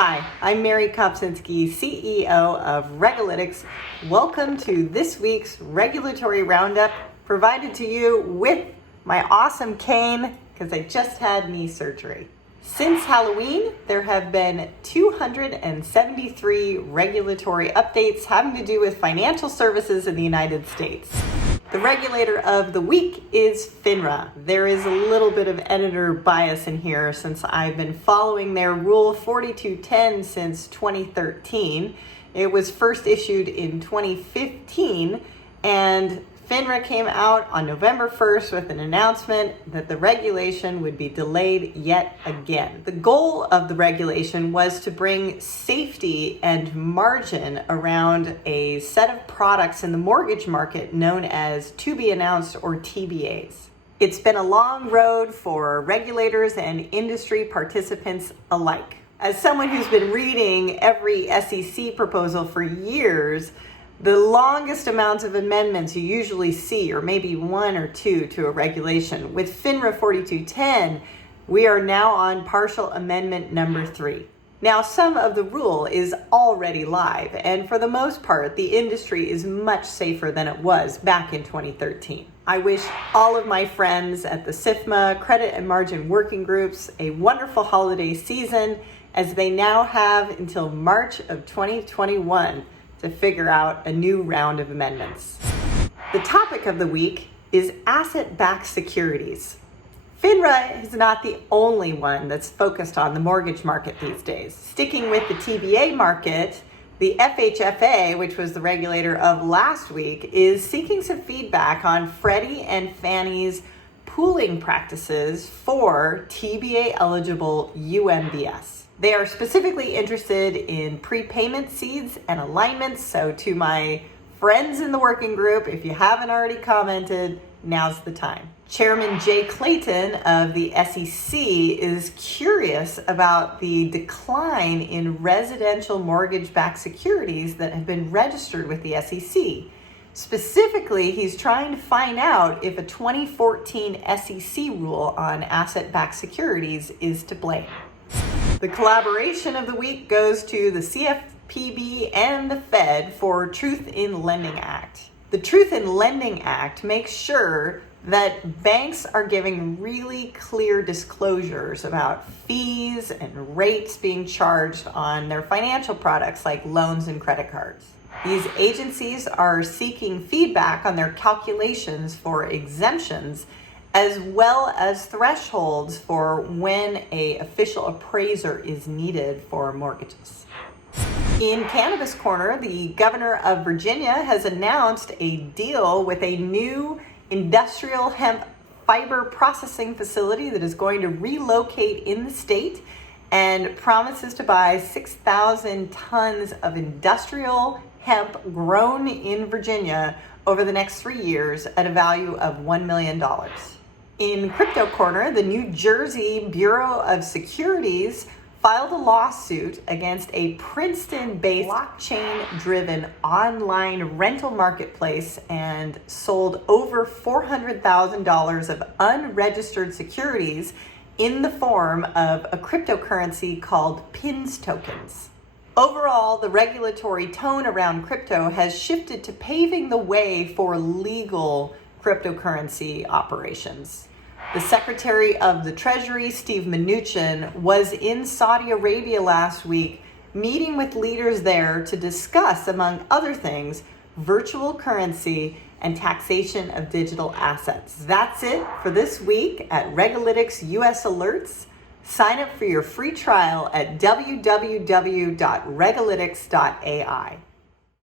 Hi, I'm Mary Kopczynski, CEO of RegAlytics. Welcome to this week's regulatory roundup, provided to you with my awesome cane because I just had knee surgery. Since Halloween, there have been 273 regulatory updates having to do with financial services in the United States. The regulator of the week is FINRA. There is a little bit of editor bias in here since I've been following their Rule 4210 since 2013. It was first issued in 2015, and FINRA came out on November 1st with an announcement that the regulation would be delayed yet again. The goal of the regulation was to bring safety and margin around a set of products in the mortgage market known as to be announced or TBAs. It's been a long road for regulators and industry participants alike. As someone who's been reading every SEC proposal for years, the longest amounts of amendments you usually see are maybe one or two to a regulation. With FINRA 4210, we are now on partial amendment number 3. Now, some of the rule is already live, and for the most part, the industry is much safer than it was back in 2013. I wish all of my friends at the SIFMA Credit and Margin Working Groups a wonderful holiday season, as they now have until March of 2021 to figure out a new round of amendments. The topic of the week is asset-backed securities. FINRA is not the only one that's focused on the mortgage market these days. Sticking with the TBA market, the FHFA, which was the regulator of last week, is seeking some feedback on Freddie and Fannie's pooling practices for TBA-eligible UMBS. They are specifically interested in prepayment seeds and alignments. So to my friends in the working group, if you haven't already commented, now's the time. Chairman Jay Clayton of the SEC is curious about the decline in residential mortgage-backed securities that have been registered with the SEC. Specifically, he's trying to find out if a 2014 SEC rule on asset-backed securities is to blame. The collaboration of the week goes to the CFPB and the Fed for Truth in Lending Act. The Truth in Lending Act makes sure that banks are giving really clear disclosures about fees and rates being charged on their financial products like loans and credit cards. These agencies are seeking feedback on their calculations for exemptions, as well as thresholds for when an official appraiser is needed for mortgages. In Cannabis Corner, the governor of Virginia has announced a deal with a new industrial hemp fiber processing facility that is going to relocate in the state and promises to buy 6,000 tons of industrial hemp grown in Virginia over the next 3 years at a value of $1 million. In Crypto Corner, the New Jersey Bureau of Securities filed a lawsuit against a Princeton-based blockchain-driven online rental marketplace and sold over $400,000 of unregistered securities in the form of a cryptocurrency called PINS tokens. Overall, the regulatory tone around crypto has shifted to paving the way for legal cryptocurrency operations. The Secretary of the Treasury, Steve Mnuchin, was in Saudi Arabia last week, meeting with leaders there to discuss, among other things, virtual currency and taxation of digital assets. That's it for this week at RegAlytics US Alerts. Sign up for your free trial at www.regalytics.ai.